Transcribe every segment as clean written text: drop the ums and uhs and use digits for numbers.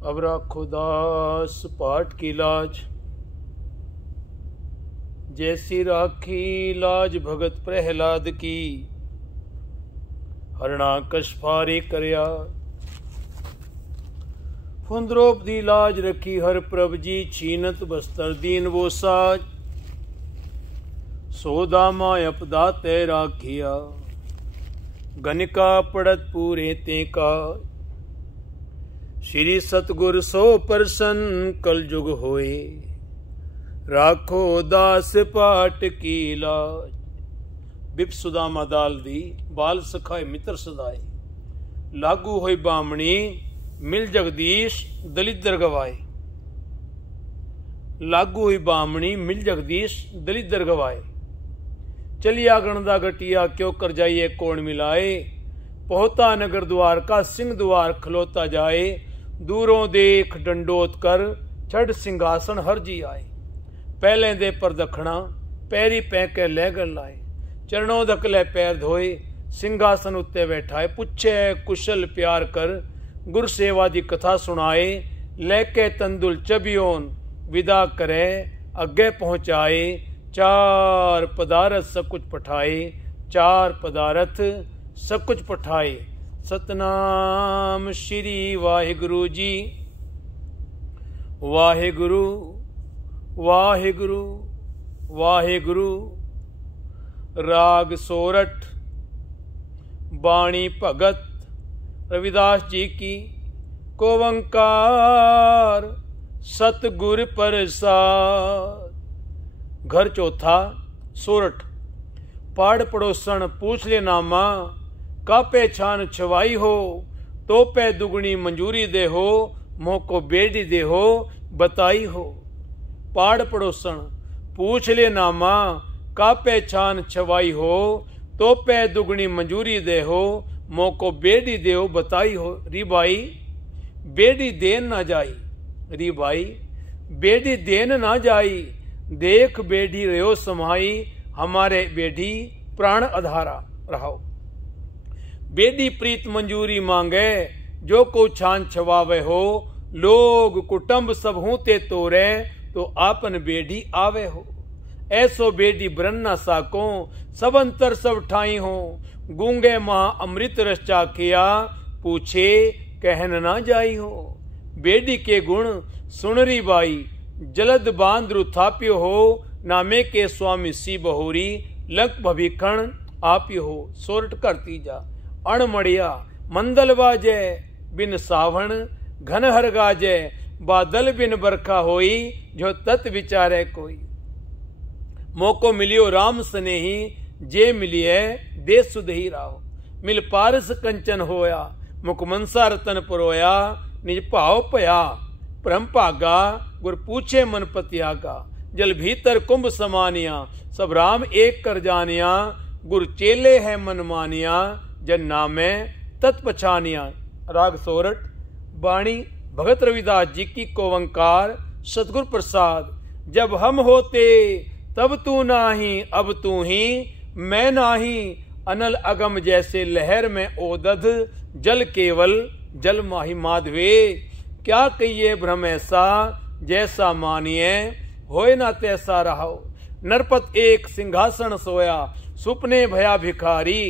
अब राखो दास पाठ की लाज, जैसी राखी लाज भगत प्रहलाद की, हरणाकश फारे करया। फुंद्रोपदी लाज रखी हर प्रभ जी, छीनत बस्तर दीन वो साज। सोदामा अपदा ते राखिया, गनिका पड़त पूरे ते का। श्री सतगुर सो प्रसन्न कल जुग होए, राखो दास पाठ की लाज। बिप सुदामा दाल दी, बाल सखाए मित्र सदाए। लागू होई बामणी, मिल जगदीश दलिद्र गवाए। लागू हुई बामणी, मिल जगदीश दलिद्र गवाए। चलिया गणदा गटिया, क्यों कर जाइए कौन मिलाए। पहुता नगर द्वार का, सिंह द्वार खलोता जाए। दूरों देख डंडोत कर, छड़ सिंहासन हर जी आए। पहले दे पर दखना, पैरी पैके ले गल लाए। चरणों धकले पैर धोए, सिंहासन उत्ते बैठाए। पुछे कुशल प्यार कर, गुर सेवा दी कथा सुनाए। लेके तंदुल चबियोन, विदा करे अगे पहुंचाए। चार पदारथ सब कुछ पठाए, चार पदारथ सब कुछ पठाए। सतनाम श्री वाहिगुरु जी। वाहिगुरु वाहिगुरु वाहिगुरु। राग सोरठ, बाणी भगत रविदास जी की। कोवंकार सतगुर प्रसाद। घर चौथा सोरठ। पाड़ पड़ोसन पूछ ले नामा, कापे छान छवाई हो। तो पे दुगनी मंजूरी दे हो, मोह को बेड़ी दे हो बताई हो। पाड़ पड़ोसन पूछ ले नामा, कापे छान छवाई हो। तो पे दुगनी मंजूरी दे हो, मोह को बेड़ी देओ बताई हो। री भाई बेड़ी देन ना जाई, री भाई बेड़ी देन ना जाई। देख बेड़ी रहो समाई, हमारे बेड़ी प्राण आधारा रहो। बेड़ी प्रीत मंजूरी मांगे, जो को छान छवावे हो। लोग कुटुंब सब हूते तोरे, तो आपन बेड़ी आवे हो। ऐसो बेड़ी ब्रन ना साको, सब अंतर सब ठाई हो। गूंगे माँ अमृत रस चाखिया, पूछे कहन ना जाई हो। बेड़ी के गुण सुनरी बाई, जलद बांद्रु थाप्यो हो। नामे के स्वामी सी बहोरी, लंक भविखण आप्यो हो। सोरठ करती जा अणमड़िया, मंदल बाजे बिन सावण। घन हर गाजे, बादल बिन बरखा होई। जो तत विचारे कोई, मोको मिलियो राम स्नेही। जे मिलिए दे सुधही राहो। मिल पारस कंचन होया, मुख मनसा रतन परोया। निज भाव पया परम भागा, गुर पूछे मन पत्यागा। जल भीतर कुंभ समानिया, सब राम एक कर जानिया। गुर चेले है मन मानिया, जन नामे तत्पछानिया। राग सोरठ, बाणी भगत रविदास जी की। कोवंकार सतगुर प्रसाद। जब हम होते तब तू नाही, अब तू ही मैं नाही। अनल अगम जैसे लहर में ओदध, जल केवल जल माही माधवे। क्या कहिए भ्रम ऐसा, जैसा मानिए होए ना तैसा रहो। नरपत एक सिंहासन सोया, सुपने भया भिखारी।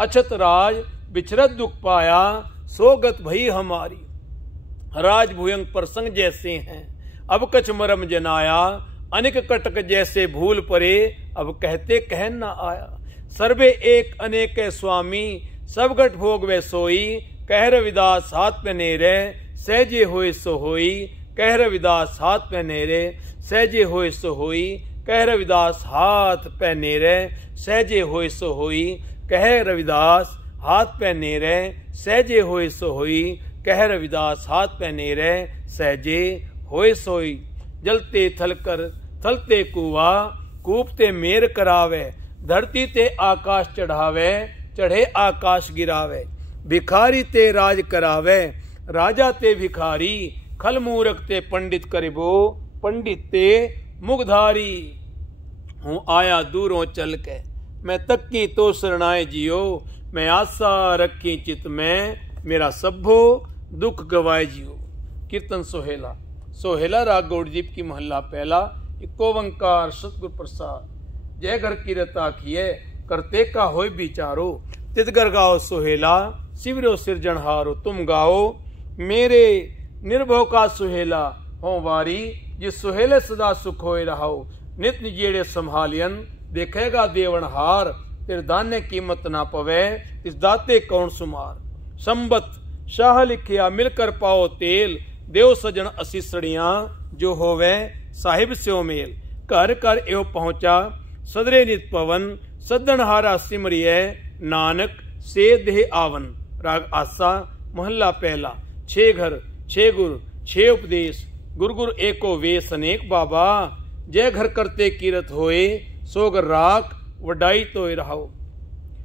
अछत राज बिछरत दुख पाया, सोगत भई हमारी। राज भुयंग प्रसंग जैसे हैं, अब कछ मरम जनाया। अनेक कटक जैसे भूल परे, अब कहते कहन न आया। सर्वे एक अनेक स्वामी, सब गठ भोग वे सोई। कह रविदास हाथ पे नेरे, सहजे होए सो होई। कह रविदास हाथ पे नेरे, सहजे होए सो होई। कह रविदास हाथ पे नेरे, सहजे होए सो होई। कह रविदास हाथ पे नेरे, सहजे होए सो होई। कह रविदास हाथ पे नेरे, सहजे होए सोई। जलते थलकर थलते कुआ, कूपते मेर करावे। धरती ते आकाश चढ़ावे, चढ़े आकाश गिरावे। भिखारी ते राज करावे, राजा ते भिखारी। खल मूरख ते पंडित करिबो, पंडित ते मुगधारी। हूँ आया दूरों चल के, मैं तक्की तो शरणाए जियो। मैं आशा रखी चित में, मेरा सभो दुख गवाए जियो। कीर्तन सोहेला। सोहेला राग गौड़दीप की महला पहला। इको ओंकार सतगुर प्रसाद। जय घर कीरत आखिए करते का होय विचारो। तितगर गाओ सोहेला शिवरो सिरजनहारो। तुम गाओ मेरे निर्भव का सुहेला हो वारी। जिस सुहेले सदा सुख होए रहो। नित निजेड़े संभालियन देखेगा देवन हार। तेरे दाने कीमत ना पवे इस दाते कौन सुमार। संबत शाह लिखिया मिलकर पाओ तेल। देव सजन असीसड़ियां जो होवे साहिब स्यो मेल। घर घर एव पहुंचा सदरे नित पवन। सदन हारा सिमरिय नानक से देह आवन। राग आसा महला पहला। 6 घर 6 गुर 6 उपदेश। गुर गुर एको वेश अनेक बाबा। जय घर करते कीरत होए सोगर राख वडाई तो रहो।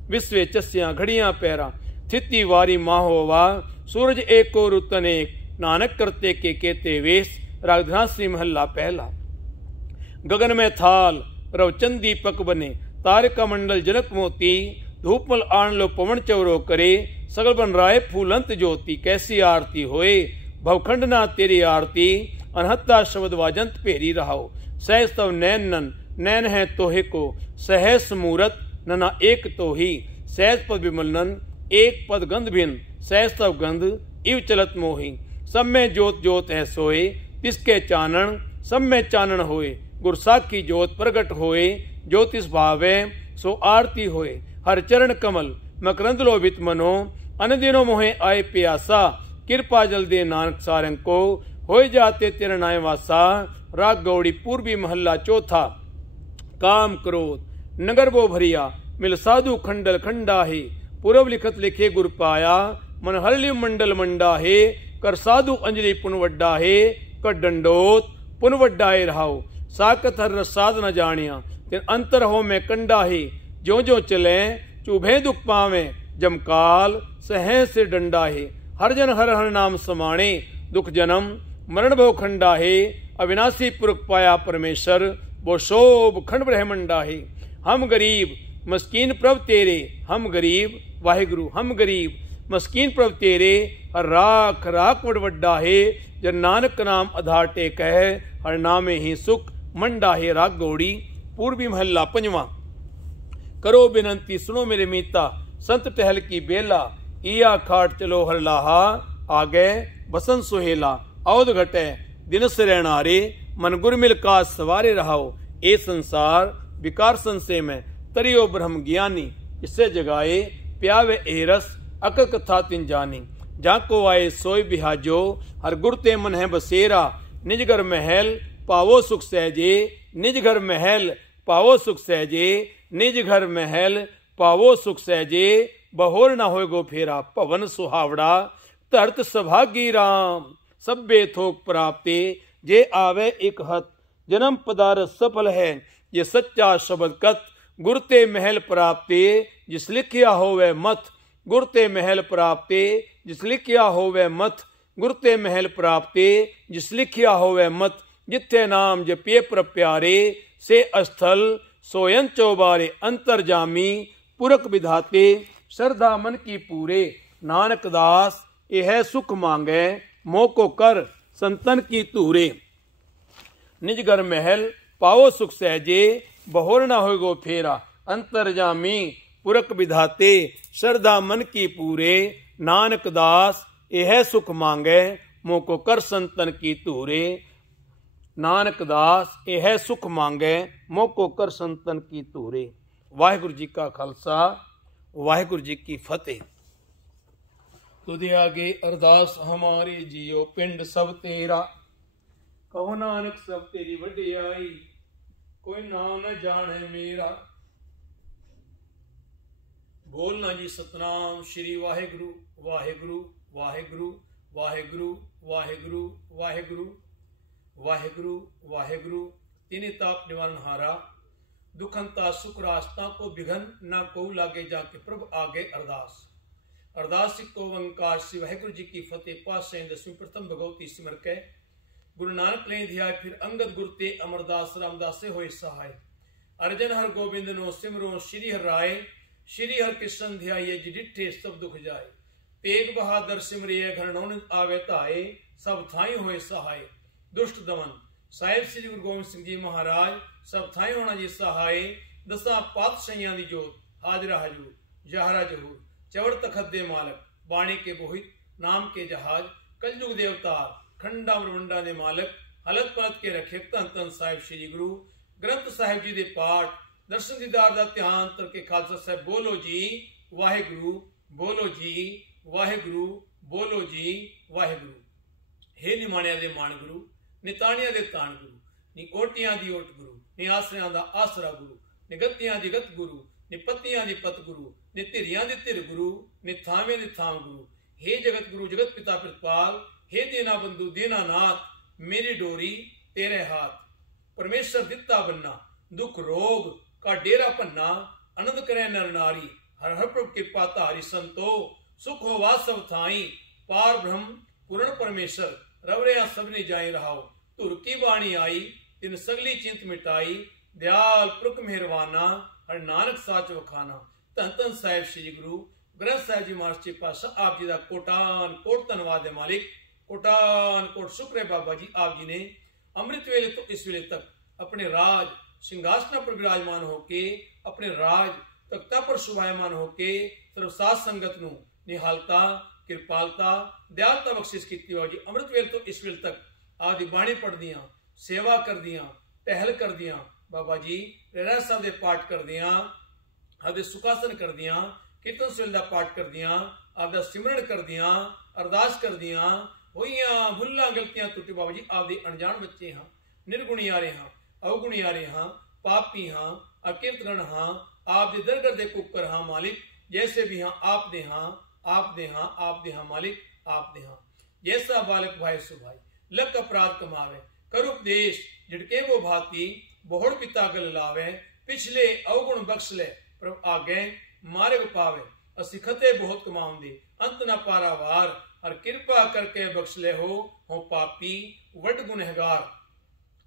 विश्वे चस्या घड़ियां पैरा थिति वारी माहोवा। सूरज एको रुत अनेक नानक करते के केते वेश। रागधासी महला पहला। गगन में थाल रवचंद दीपक बने। तारका मंडल जनक मोती। धूपमल आन लो पवन चौरो करे। सगल बन राय फूलंत ज्योति। कैसी आरती होए भवखंड ना तेरी आरती। अनहत्ता शब्द वाजंत पेरी रहो। सहस तव नैन नन नैन है तोहे को। सहस मूरत नना एक तो ही। सहस पद विमल नन एक पद गंध भिन। सहस तव गंध इव चलत मोही। सब में जोत जोत है सोए तिसके चानन। सब में चानन होए गुरसाखी जोत प्रगट होए। ज्योतिष भावे सो आरती होए। हर चरण कमल मकरंद लोभित मनो। अन दिनों मोहे आए प्यासा। कृपा जल दे नानक सारंग को। होए जाते तेरे नाय वासा। राग गौड़ी पूर्वी महला चौथा। काम क्रोध नगर वो भरिया। मिल साधु खंडल खंडाहे। पूर्व लिखत लिखे गुर पाया। मन हरलिव मंडल मंडाहे। कर साधु अंजलि पुन वड्डाहे। कर डंडोत पुन वड्डाए रहाओ। साकत हर साध न जानिया। तिन अंतर हो में कंडाहे। जो जो चले चुभे दुख पावे। जमकाल सहे से डंडाहे। हर जन हर हर नाम समाणे। दुख जन्म मरण भव खंडाहे। अविनाशी पुरख पाया परमेश्वर। वो शोभ खंड ब्रह्मंडाहे। हम गरीब मस्कीन प्रभ तेरे। हम गरीब वाहिगुरु हम गरीब मस्कीन प्रभ तेरे। हर राख राख वड्डाहे। जन नानक नाम अधाटे कह। हर नामे ही सुख मंडाहे। राग गौड़ी पूर्वी महला पंजवा। करो बिनंती सुनो मेरे मीता। संत टहल की बेला। इया खाट चलो हर लाहा। आगे बसंत सुहेला। औध घटे दिन से रहनारे। मन गुर मिल का सवारे रहाओ। ए संसार विकार संशय में तरियो ब्रह्म ज्ञानी। इससे जगाए प्यावे ए रस अक कथा तिन जानी। जाको आए सोई बिहाजो। हर गुर ते मन है बसेरा। निज घर महल पावो सुख सहजे। निज घर महल पावो सुख सहजे। निज घर महल पावो सुख सहजे। बहोर न होए गो फेरा पवन सुहावड़ा। धरत सभागी राम सब्बे थोक प्राप्ते। जे आवे एक हत जन्म पदारथ सफल है। ये सच्चा शब्द कत गुरते महल प्राप्ते। जिस लिखिया होवे मत गुरते महल प्राप्ते। जिस लिखिया होवे मत गुरते महल प्राप्ते। जिस लिखिया होवे मत जिथे नाम जपिए पर प्यारे। से अस्थल सोयन चौबारे अंतरजामी। पुरख विधाते श्रद्धा मन की पूरे। नानक दास यह सुख मांगे मोको कर संतन की तूरे। निज घर महल पाओ सुख सहजे। बहोर न हो गो फेरा अंतरजामी। पुरख विधाते श्रद्धा मन की पूरे। नानक दास यह सुख मांगे मोको कर संतन की तूरे। नानक दास यह सुख मांगे मोको कर संतन की तूरे। वाहिगुरु जी का खालसा वाहिगुरु जी की फतेह। तुझे आगे अरदास हमारी जियो पिंड सब तेरा। कहो नानक सब तेरी वडियाई। कोई नाम न जाने मेरा। बोलना जी सतनाम श्री वाहिगुरु वाहिगुरु वाहिगुरु वाहिगुरु वाहिगुरु वाहिगुरु वाहिगुरु वाहिगुरु। तीन ताप निवारण हारा। दुखंता सुख रास्ता को विघन न को लागे जाके प्रभु आगे अरदास। अरदास को ओंकार श्री वाहिगुरु जी की फतेह। पास 10वीं प्रथम भगवती सिमर के गुरु नानक ने ध्याय। फिर अंगद गुरते अमरदास रामदास से होए सहाय। अर्जन हर गोविंद नो सिमरो श्री हर राय। श्री हर कृष्ण ध्याय जिडिठे सब दुख जाए। तेग बहादुर सिमरिए घरनौन आवे ताए, सब थाई होए सहाय। दुष्ट दमन साहिब श्री गुरु गोबिंद सिंह जी महाराज सब थाई होना जी सहाय। दसा पातशाहियां दी जोत हाजरा हजूर जहरा जहूर, चवड़ तखत दे मालक बाणी के बोहित नाम के जहाज, कलयुग दे अवतार खंडा ब्रह्मंडा दे मालक, हलत पलत के रखे धन धन साहिब श्री गुरु ग्रंथ साहिब जी दे पाठ दर्शन दीदार दा ध्यान तरके खालसा साहिब। बोलो जी वाहेगुरु, बोलो जी वाहेगुरु, बोलो जी वाहेगुरु। हे निमाणिया दे मान गुरु, निताणिया दे ताण गुरु, नी ओटियां दी ओट गुरु, नी आसरियां दा आसरा गुरु, नी गत्तियां दी गत गुरु, नी पत्तियां दी पत गुरु, नी धिरियां दी धिर गुरु, नी थावें दी थाम गुरु। हे जगत गुरु जगत पिता प्रतिपाल, हे देना बंधु देना नाथ, मेरी डोरी तेरे हाथ। परमेश्वर दिता बन्ना दुख रोग का डेरा पन्ना, आनंद करे नर नारी हर हर प्रभु कृपा धारी। संतो सुख हो वासव थाई, पार ब्रह्म पूर्ण परमेश्वर रवरिया सबने जाई रहाओ। धुर की बाणी आई तिन सगली चिंत मिटाई, दयाल पुरख मेहरवाना हर नानक साच वखाना। धन धन साहिब श्री गुरु ग्रंथ साहिब जी महाराज जी पातशाह आप जी का कोटान कोट धन्यवाद है मालिक, कोटान कोट शुक्र है बाबा जी। आप जी ने अमृत वेले तो इस वेले तक अपने राज सिंहासन पर विराजमान होके, अपने राज तख्ता पर शोभायमान होके सर्वसाध संगत नू निहालता कृपालता दयालता बख्शिश की जी। अमृत वेल तो इस वेल तक आदि बाणी पढ़ दियां, सेवा कर दियां, टहल कर दियां बाबा जी, रहरास साहब दे पाठ कर दियां, आदि सुखासन कर दियां, कीर्तन सवेल दा पाठ कर दियां, आपदा सिमरन कर दियां, अरदास कर दियां, होइयां भुल्लां गलतियां टुटी बाबा जी। आप दे अनजान बच्चे हां, निर्गुणी आ रहे हां, अवगुणी आ रहे हां, पापी हां, अकीर्तगण हां, आप दे दरगढ़ दे कुकर हां मालिक। जैसे भी हां आप दे हां, आप दे हां, आप दे हां मालिक, आप दे हां। जैसा बालक भाई सुभाई लक अपराध कमावे, कर उपदेश झिड़के वो भाती, बहुड़ पिता गल लावे, पिछले अवगुण बख्श ले प्रभु आगे मारे पावे। असि खते बहुत कमाउंदे अंत न पारावार, हर कृपा करके बख्श ले हो पापी वड गुनहगार।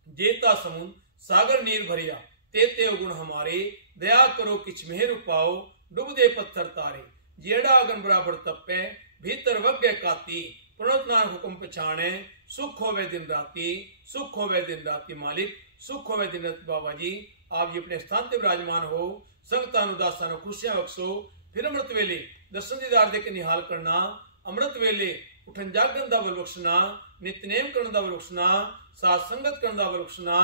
जेता समुन सागर नीर भरिया, तेते अवगुण हमारे, दया करो किछ मेहर पाओ, डूब दे पत्थर तारे। जेड़ा अगन बराबर तपे, भीतर वग्गे काती, प्रणत नाम हुक्म पछाणे, सुख होवे दिन राती, सुख होवे दिन राती मालिक, सुख होवे दिन राती। बाबा जी आप जी अपने स्थान ते विराजमान हो, संगतां नूं दासां नूं खुशियां बख्शो। फिर अमृत वेले दर्शन दीदार दे के निहाल करना, अमृत वेले उठन जागन दा बल बख्शना, नितनेम करन दा बल बख्शना, साथ संगत करन दा बल बख्शना,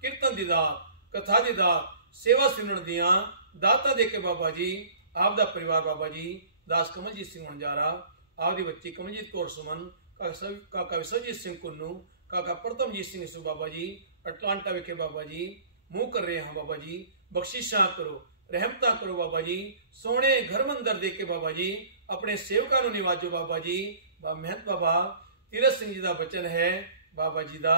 कीर्तन दीदार कथा दीदार सेवा सिमरन दियां दाता दे के बाबा जी। आप दा परिवार बाबा जी दास कमलजीत सिंह वणजारा, आप दी बच्ची कमलजीत कौर सुमन, काका विश्वजीत सिंह कुन्नू, काका प्रथमजीत सिंह सु बाबा जी अटलांटा विखे बाबा जी मुंह कर रहे हैं बाबा जी। बख्शिशा करो रहमता करो बाबा जी, सोने घर मंदिर दे के बाबा जी अपने सेवकां नूं निवाजो बाबा जी। मेहनत बाबा तीरथ सिंह जी दा बचन है बाबा जी दा,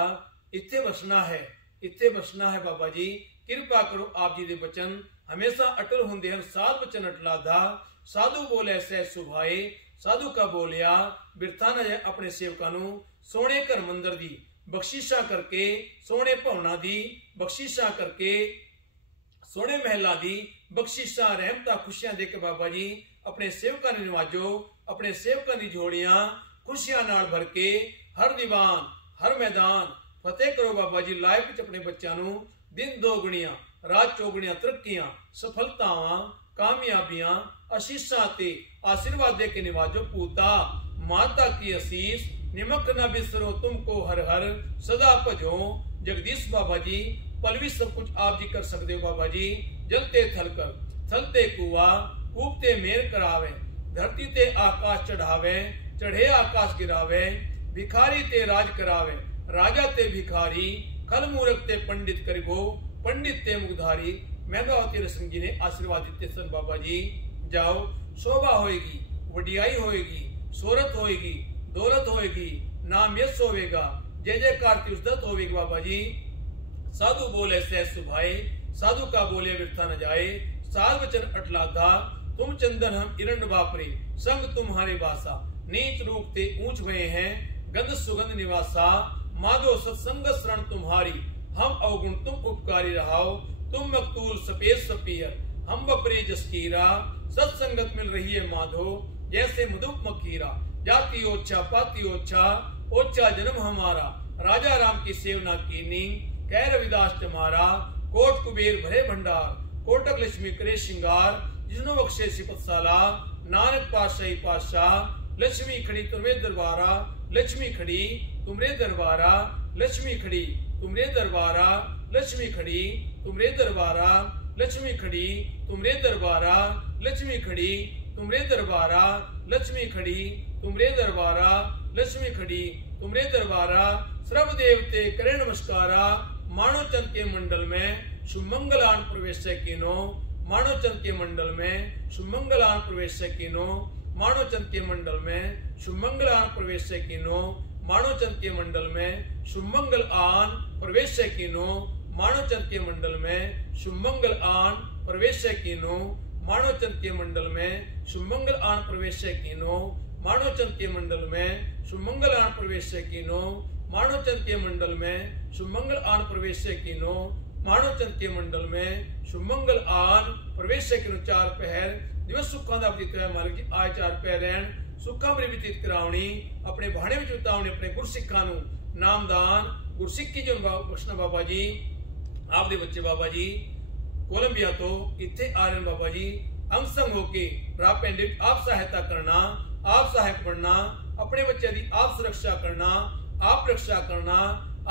इत्थे बसना है, इत्थे बसना है बाबा जी। कृपा करो आप जी दे बचन हमेशा अटल होंदे हैं। साध बचन अटलाधा, साधु बोले सह सुभाए, साधु का बोलिया बिरथा न जाए। अपने सेवकां नूं सोने घर मंदिर दी बख्शिशा करके, सोने भवनां दी बख्शिशा करके, सोने महला दी बख्शिशा रहमता खुशियां दे के बाबा जी अपने सेवकां नूं निवाजो। अपने सेवकां दी झोलियां खुशियां नाल भर के हर दीवान हर मैदान फतेह करो बाबा जी। लाइफ विच अपने बच्चों नूं दिन दोगुणियां रात चौगुणियां तरक्कियां सफलतावां कामयाबियां आशीषां ते आशीर्वाद दे के निवाजो। पूता माता की आशीष निमक न बिसरो तुमको हर हर सदा भजो। जगदीश बाबा जी पल भी सब कुछ आप जी कर सकते हो बाबा जी। जलते थल कर थलते कुआ कूपते मेर करावे, धरती ते आकाश चढ़ावे, चढ़े आकाश गिरावे। भिखारी ते राज करावे, राजा ते भिखारी। खल मूर्ख ते पंडित करिबो, पंडित ते मुखधारी। मेहबावती सिंह जी ने आशीर्वाद दिते सन बाबा जी। जाओ शोभा होएगी, वडियाई होएगी, शोहरत होएगी, दौलत होएगी, नाम यश होवेगा, जय जयकार की उद्दत होवेगी बाबा जी। साधु बोले सह सुभाए, साधु का बोले व्यर्था न जाए। साध वचन अटलाधा, तुम चंदन हम इरंड बापरे, संग तुम्हारे वासा। नीच रूप ते ऊंच भये हैं, गंध सुगंध निवासा। माधो सत्संग शरण तुम्हारी, हम अवगुण तुम उपकारी रहाओ। तुम मकतूल सपेद सपियर, हम बपरे जसकीरा। सत्संगत मिल रही है माधो, जैसे मधुप मखीरा, जाति ओछा पाति ओछा, ओछा जन्म हमारा, राजा राम की सेवना कीनी, कह रविदास तुम्हारा, कोट कुबेर भरे भंडार, कोटक लक्ष्मी करे श्रृंगार, जिसनो बख्शे सिपतसाला, नानक पातशाही पातशाह, लक्ष्मी खड़ी तुम्हारे दरबारा, लक्ष्मी खड़ी तुम्हारे दरबारा, लक्ष्मी खड़ी तुम्हारे दरबारा, लक्ष्मी खड़ी तुम्हारे दरबारा, लक्ष्मी खड़ी तुम्हारे दरबारा, लक्ष्मी खड़ी तुम्हारे दरबारा, लक्ष्मी खड़ी तुम्हारे दरबारा, लक्ष्मी खड़ी तुम्हारे दरबारा, सर्व देवते करे नमस्कारा, मानो चंद के मंडल में सुमंगलान प्रवेश कीनो, मानो चंद के मंडल में सुमंगलान प्रवेश कीनो, मानो चंद के मंडल में सुमंगलान प्रवेश कीनो, मानो चंद के मंडल में सुमंगल आन प्रवेश कीनो, मानो चंद के मंडल में सुमंगल आन प्रवेश कीनो, मानो चंद के मंडल में सुमंगल आन प्रवेश कीनो, मानो चंद के मंडल में सुमंगल आन प्रवेश कीनो, मानो चंद के मंडल में सुमंगल आन प्रवेश कीनो, मानो चंद के मंडल में सुमंगल आन प्रवेश कीनो। चार पहर दिवस सुखा दा बतीत होया मालिक जी, आज चार पहर रहन सुखा मेरी बतीत करावनी, अपने भाणे विच उतावनी, अपने गुरसिखां नूं नामदान गुरसिੱਖੀ जो बख्शना बाबा जी। आप दे बच्चे बाबा जी कोलंबिया तो इत्थे आ रहे बाबा जी, अंग संग होके राह पिंड विच आप सहायता करना, आप सहायक बनना, अपने बच्चे दी आप सुरक्षा करना, आप रक्षा करना,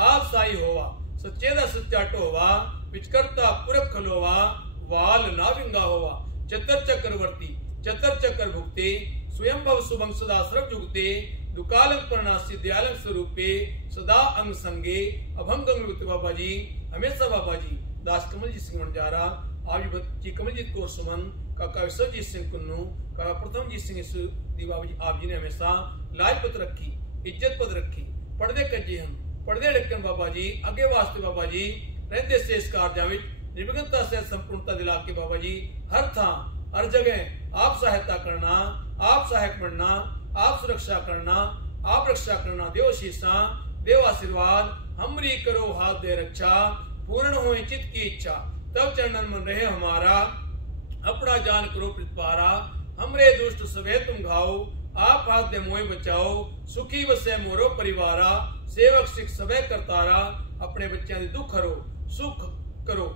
आप साई होवा, सच्चे दा सच्चा ढोवा, विचकर्ता पुरख खलोवा, वाल ना विंगा होवा, चतर चक्रवर्ती चतर चक्र भुक्ते, स्वयंभव सुभंग सदा सर्व जुगते, दुकालंक प्रणासी दयालंक स्वरूपे, सदा अंग संगे अभंग अंग बाबा जी, हमेशा बाबा जी दास कमलजीत सिंह वणजारा, आप जी बच्ची कमलजीत कौर सुमन, काका विश्वजीत सिंह कुन्नू, काका प्रथमजीत सिंह दी बाबा जी, आप जी ने हमेशा लाजपत रखी, इज्जत पद रखी, पढ़दे कजे हम पढ़दे डकन बाबा जी, अगे वास्ते बाबा जी रहंदे से इस कार्यां विच निर्विघ्नता से संपूर्णता दिला के बाबा जी हर थां हर जगह आप सहायता करना, आप सहायक बनना, आप सुरक्षा करना, आप रक्षा करना, देव शीसा देव आशीर्वाद, हमरी करो हाथ दे रक्षा, पूर्ण हो चित्त की इच्छा, तब चरणन मन रहे हमारा, अपना जान करो प्रतिपारा, हमरे दुष्ट सवे तुम घाओ, आप हाथ दे मोह बचाओ, सुखी बसे मोरो परिवारा, सेवक सिख सवे करतारा, अपने बच्चों की दुख हरो सुख करो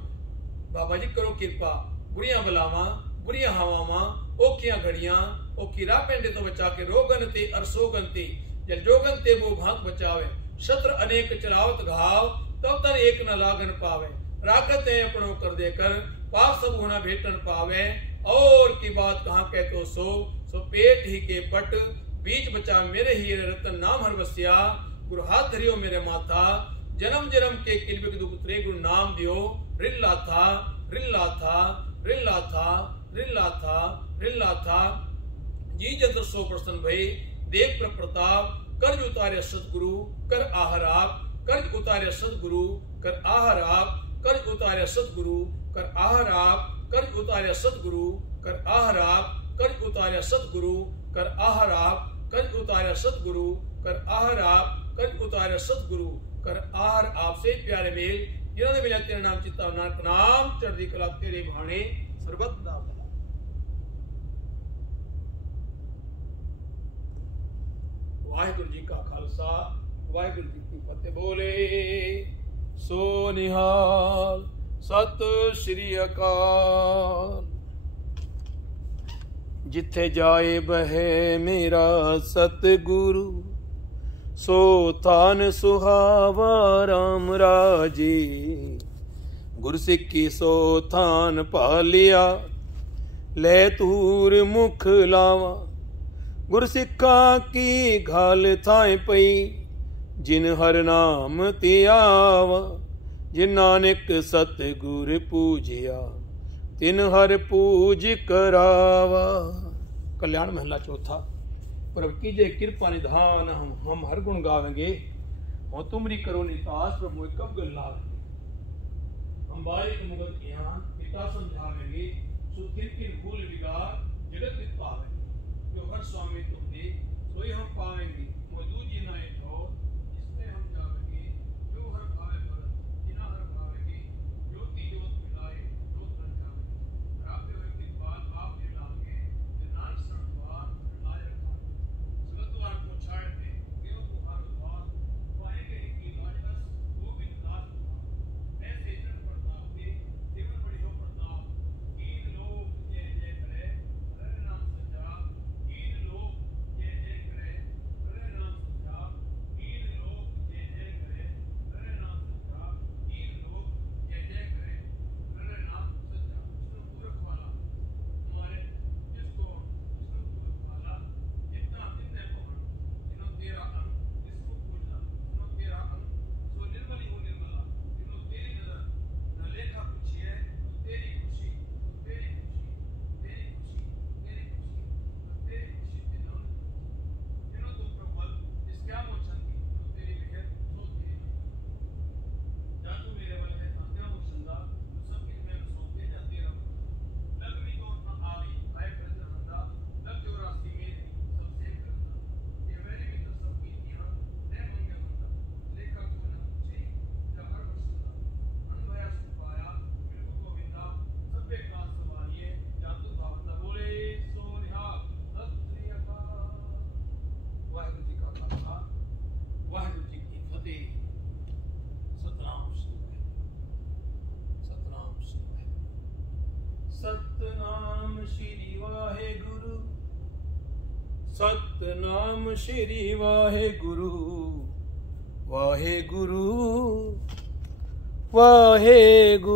बाबा जी, करो कृपा, बुरियां बलावां बुरियां हवावां औखियां घड़ियां, औखी राह पेंडे तो बचा के रोगन ते अरसोगन ते, जल जोगन ते वो भांत बचावे, शत्रु अनेक चलावत घाव, तब तन एक न लागन पावे, राकत है अपनों कर देकर, पाप सब होना भेटन पावे, और की बात कहाँ कहतो सो पेट ही के पट, बीच बचा मेरे ही रतन नाम हर बसिया, गुरु हाथ धरियो मेरे माथा, जन्म जन्म के किलबिक दुख उतरे, गुरु नाम दियो रिल्ला था रिल्ला था रिल्ला था रिल्ला था रिल्ला था, जी जंत्र सो प्रसन्न भई, देख प्रताप, कर्ज उतारे सतगुरु कर आहर आप, कर्ज उतारे सतगुरु कर आहर आप, कर्ज उतारे सतगुरु कर आहर आप, कर्ज उतारे सतगुरु कर आहर आप, कर्ज उतारे सतगुरु कर आहर आप, कर्ज उतारे सतगुरु कर आहर आप, कर्ज उतारे सतगुरु कर आहर आप। से प्यारे मेल जिन्होंने मिला तेरा नाम चित्ता नानक नाम, चढ़दी कला तेरे भाणे सर्बत दा भला। वाहिगुरु जी का खालसा, वाहिगुरु जी की फतेह। बोले सो निहाल, सत श्री अकाल। जिथे जाए बहे मेरा सतगुरु, सो थान सुहावा राम राजे। गुरसिੱਖੀ सो थान पालिया, ले तूर मुख लावा। गुरसिੱਖਾ की घाल थाए पई, जिन हर नाम ते आवा। जिन नानक सतगुर पूजिया, तिन हर पूज करावा। कल्याण महला चौथा। प्रभु की जय कृपा निधान, हम हर गुण गावेंगे। हो तुमरी करो नितास, प्रभु कब गल लावेंगे। हम बारिक मुगत ज्ञान पिता समझावेंगे। सुखिर की भूल विगार जगत विद पावेंगे। जो हर स्वामी तुम दे, सोई हम पावेंगे। मौजूद जी ना ठोर, जिसने हम जावेंगे। जो हर भावे भरत, जिना हर भावेंगे। ज्योति ज्योत मिलाए, ज्योत बन जावेंगे। राबे हुए कृपाल आप ने लागे, नानक शरण द्वार लाए। सतनाम श्री वाहेगुरु, सतनाम श्री वाहेगुरु, वाहेगुरु वाहेगुरु।